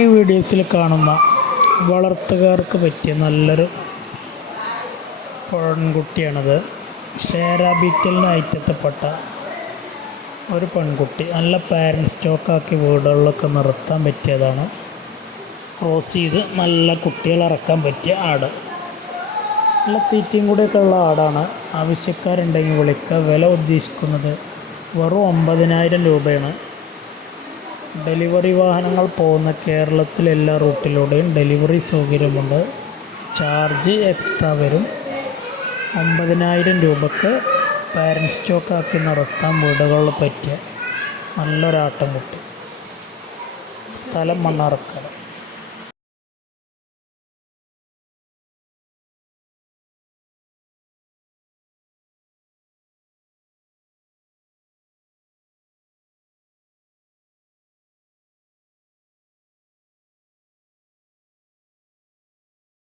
ഈ വീഡിയോസിൽ കാണുന്ന വളർത്തുകാർക്ക് പറ്റിയ നല്ലൊരു പെൺകുട്ടിയാണത്. ഷേര ബീറ്റലിന് ഐറ്റത്തിൽപ്പെട്ട ഒരു പെൺകുട്ടി. നല്ല പാരൻറ് സ്റ്റോക്കാക്കി വീടുകളിലൊക്കെ നിർത്താൻ പറ്റിയതാണ്. ക്രോസ് ചെയ്ത് നല്ല കുട്ടികളിറക്കാൻ പറ്റിയ ആട്. നല്ല തീറ്റയും കൂടെയൊക്കെ ഉള്ള ആടാണ്. ആവശ്യക്കാരുണ്ടെങ്കിൽ വിളിക്കുക. വില ഉദ്ദേശിക്കുന്നത് വെറും 9,000 രൂപയാണ്. ഡെലിവറി വാഹനങ്ങൾ പോകുന്ന കേരളത്തിലെ എല്ലാ റൂട്ടിലൂടെയും ഡെലിവറി സൗകര്യമുണ്ട്. ചാർജ് എക്സ്ട്രാ വരും. 9,000 രൂപക്ക് പാരൻറ് സ്റ്റോക്കാക്കി നിർത്താൻ വീടുകളിൽ പറ്റിയ നല്ലൊരാട്ടിൻകുട്ടി. സ്ഥലം മണ്ണാർക്കാട്.